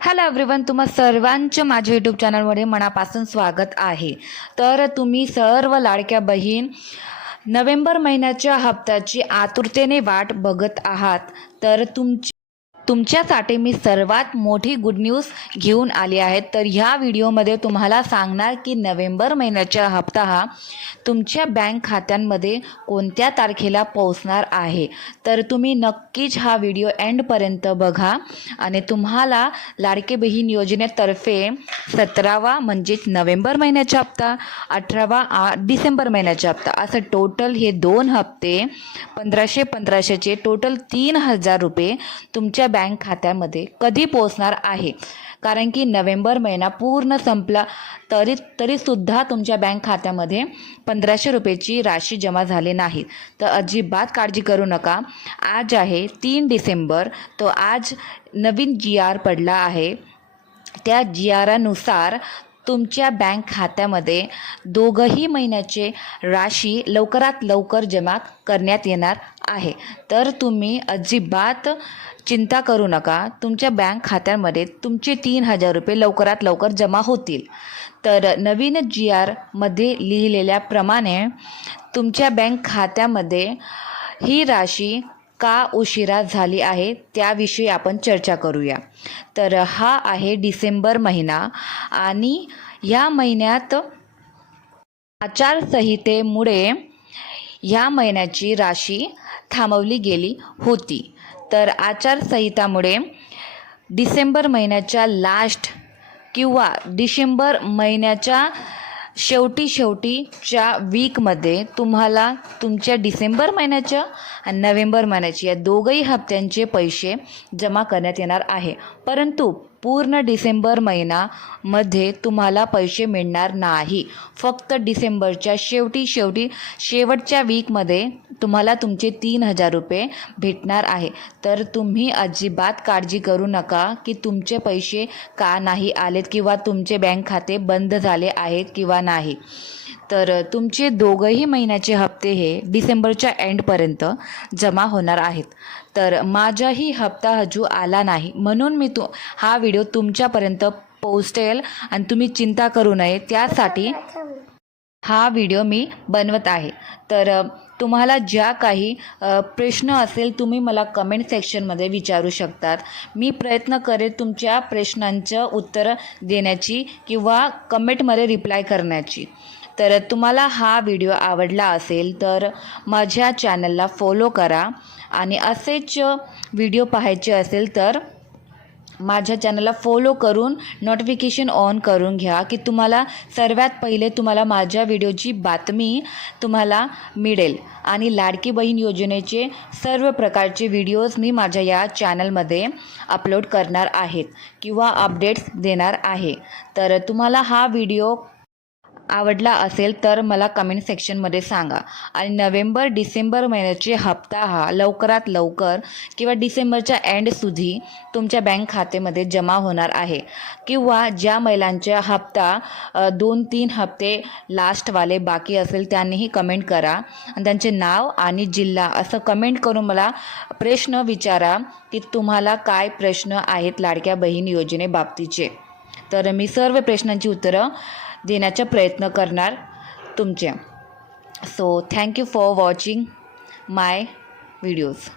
Hello everyone, तुम्हा सर्वांचं माझ्या यूट्यूब चॅनलमध्ये मनापासून स्वागत आहे। तर तुम्ही सर्व लाडक्या बहीण नोव्हेंबर महिन्याच्या हप्त्याची आतुरतेने वाट बघत आहात। तर तुमच्यासाठी मी सर्वात मोठी गुड न्यूज घेऊन आली आहे। तर ह्या व्हिडिओमध्ये तुम्हाला सांगणार की नोव्हेंबर महिन्याचा हप्ता हा तुमच्या बँक खात्यांमध्ये कोणत्या तारखेला पोहोचणार आहे। तर तुम्ही नक्कीच हा व्हिडिओ एंडपर्यंत बघा आणि तुम्हाला लाडकी बहीण योजनेतर्फे 17वा म्हणजेच नोव्हेंबर महिन्याचा हप्ता, 18वा डिसेंबर महिन्याचा हप्ता, असं टोटल हे 2 हप्ते 1500-1500चे टोटल 3000 रुपये तुमच्या बँक खात्यामध्ये कधी पोहोचणार आहे। कारण की नोव्हेंबर महिना पूर्ण संपला तरीसुद्धा तुमच्या बँक खात्यामध्ये 1500 रुपयेची राशी जमा झाली नाही। तर अजिबात काळजी करू नका। आज आहे 3 डिसेंबर, तो आज नवीन GR पडला आहे। त्या GRनुसार तुमच्या बँक खात्यामध्ये दोघंही महिन्याचे राशी लवकरात लवकर जमा करण्यात येणार आहे। तर तुम्ही अजिबात चिंता करू नका, तुमच्या बँक खात्यामध्ये तुमचे 3000 रुपये लवकरात लवकर जमा होतील। तर नवीन GRमध्ये लिहिलेल्याप्रमाणे तुमच्या बँक खात्यामध्ये ही राशी का उशिरा झाली आहे त्याविषयी आपण चर्चा करूया। तर हा आहे डिसेंबर महिना आणि या महिन्यात आचारसंहितेमुळे या महिन्याची राशी थांबवली गेली होती। तर आचारसंहितामुळे डिसेंबर महिन्याच्या लास्ट किंवा डिसेंबर महिन्याच्या शेवटीच्या वीकमध्ये तुम्हाला तुमच्या डिसेंबर महिन्याच्या आणि नोव्हेंबर महिन्याची या दोघंही हप्त्यांचे पैसे जमा करण्यात येणार आहे। परंतु पूर्ण डिसेंबर महिन्यामध्ये तुम्हाला पैसे मिळणार नाही। फक्त डिसेंबरच्या शेवटच्या वीकमध्ये तुम्हाला तुमचे 3000 रुपये भेटणार आहे। तर तुम्ही अजिबात काळजी करू नका की तुमचे पैसे का नाही आलेत किंवा तुमचे बँक खाते बंद झाले आहेत किंवा नाही। तर तुमचे दोघंही महिन्याचे हप्ते हे डिसेंबरच्या एंडपर्यंत जमा होणार आहेत। तर माझाही हप्ता अजून आला नाही, म्हणून मी हा व्हिडिओ तुमच्यापर्यंत पोहोचेल आणि तुम्ही चिंता करू नये त्यासाठी हा व्हिडिओ मी बनवत आहे। तर तुम्हाला ज्या काही प्रश्न असेल तुम्ही मला कमेंट सेक्शनमध्ये विचारू शकतात। मी प्रयत्न करेन तुमच्या प्रश्नांचं उत्तर देण्याची किंवा कमेंटमध्ये रिप्लाय करण्याची। तर तुम्हाला हा व्हिडिओ आवडला असेल तर माझ्या चॅनलला फॉलो करा आणि असेच व्हिडिओ पाहायचे असेल तर माझ्या चॅनलला फॉलो करून नोटिफिकेशन ऑन करून घ्या की तुम्हाला सर्वात पहिले तुम्हाला माझ्या व्हिडिओची बातमी तुम्हाला मिळेल। आणि लाडकी बहीण योजनेचे सर्व प्रकारचे व्हिडिओज मी माझ्या या चॅनलमध्ये अपलोड करणार आहेत किंवा अपडेट्स देणार आहे। तर तुम्हाला हा व्हिडिओ आवडला असेल तर मला कमेंट सेक्शनमध्ये सांगा। आणि नोव्हेंबर डिसेंबर महिन्याचे हप्ता हा लवकरात लवकर किंवा डिसेंबरच्या एंडसुधी तुमच्या बँक खात्यामध्ये जमा होणार आहे। किंवा ज्या महिलांच्या हप्ता 2-3 हप्ते लास्टवाले बाकी असेल त्यांनीही कमेंट करा आणि त्यांचे नाव आणि जिल्हा असं कमेंट करून मला प्रश्न विचारा की तुम्हाला काय प्रश्न आहेत लाडक्या बहीण योजनेबाबतीचे। तर मी सर्व प्रश्नांची उत्तरं देण्याचा प्रयत्न करणार तुमचे। So thank you for watching my videos.